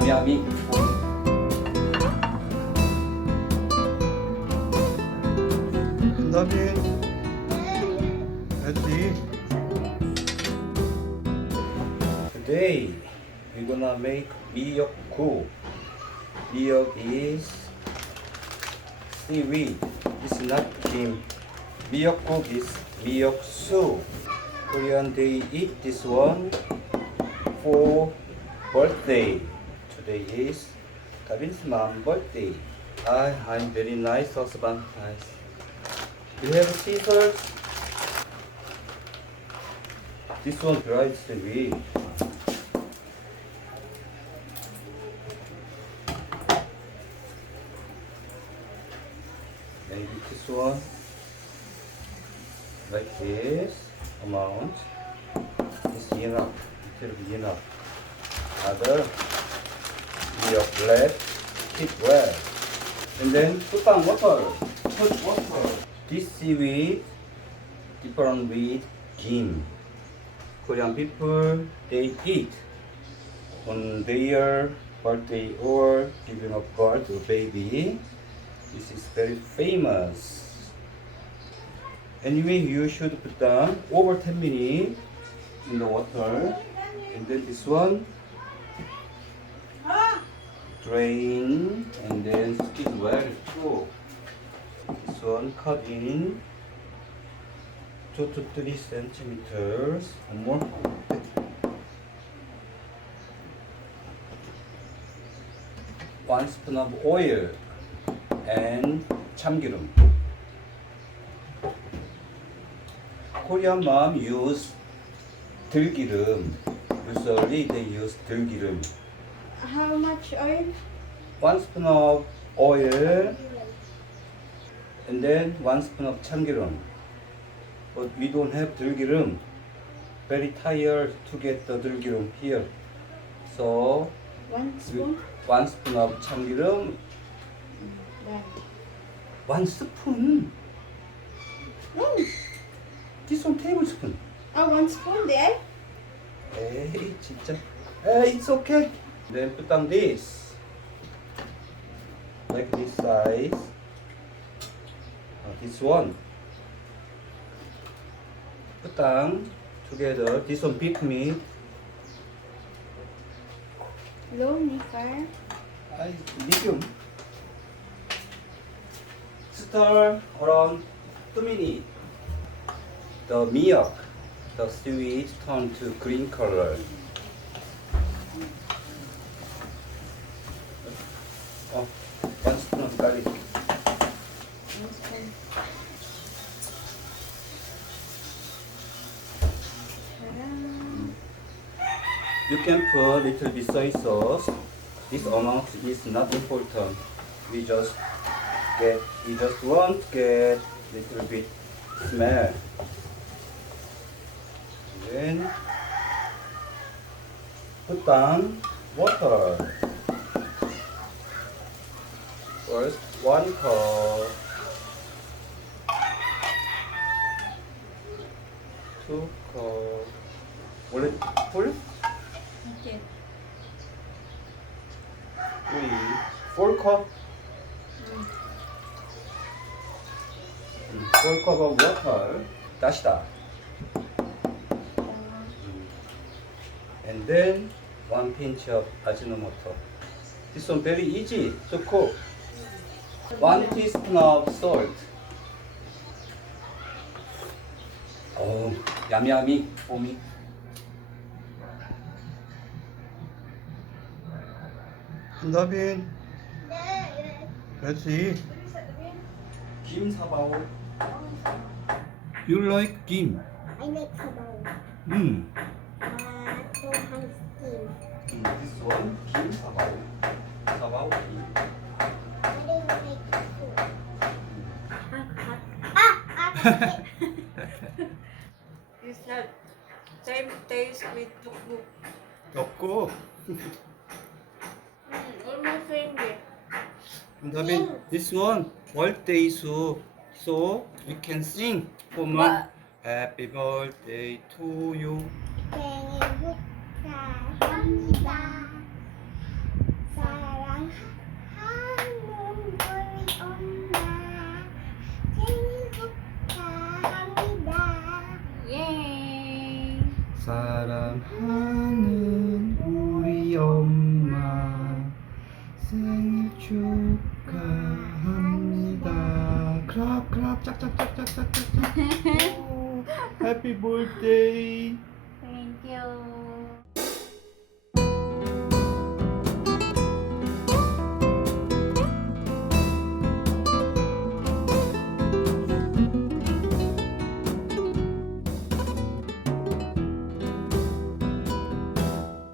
야미야미. 한다빈, Heathy. Today we're gonna make 미역국. 미역 is seaweed. It's not 김. 미역국 is 미역수. Korean they eat this one for birthday. Today is Davin's mom birthday. I'm very nice husband. Nice. You have scissors? This one dried seaweed. Maybe this one, like this amount. It's enough. It will be enough. Other, your blend it well, and then put on water. Put water. This seaweed different with kim. Korean people they eat on their birthday or giving a birth to a baby. This is very famous. Anyway, you should put down over 10 minutes in the water, and then this one drain and then squeeze well through. This one cut in 2 to 3 centimeters. One more. One spoon of oil and 참기름. Korean mom use 들기름. Usually they use 들기름. How much oil? 1 spoon of oil and then 1 spoon of 참기름. But we don't have 들기름. Very tired to get the 들기름 here. So 1 spoon? 1 spoon of 참기름. That. 1 spoon. Mm. This one tablespoon. Oh, 1 spoon there? 에이 진짜. Hey, it's okay. Then put on this. Like this size. This one. Put on together. This one beef meat. Low fire. Medium. Stir around 2 minutes. The milk, the seaweed turn to green color. Oh, 1 spoon of garlic. 1 spoon. You can put little bit soy sauce. This amount is not important. We just want to get little bit smell. Then put on water. First 1 cup, 2 cup. 원래 full? Okay. 3, 4 cup. 4 cup of water. Dasida. And then 1 pinch of ajinomoto. This one very easy to cook. 1 teaspoon of salt. Oh, yummy yummy for me. 한다빈, Heathy. 김 사바오. You like 김? I like sabaw. Two hands steam. This one 김 사바오. 사바오 김. I didn't like food. It's not same taste with tukbuk. 없고. Almost same day. 한다빈, this one birthdaysoup. So you can sing for mom. Happy birthday to you. 생일 축하합니다. 사랑하는 우리 엄마 생일 축하합니다. 클럽 클럽 짝짝짝짝짝짝. 해피 birthday. Thank you.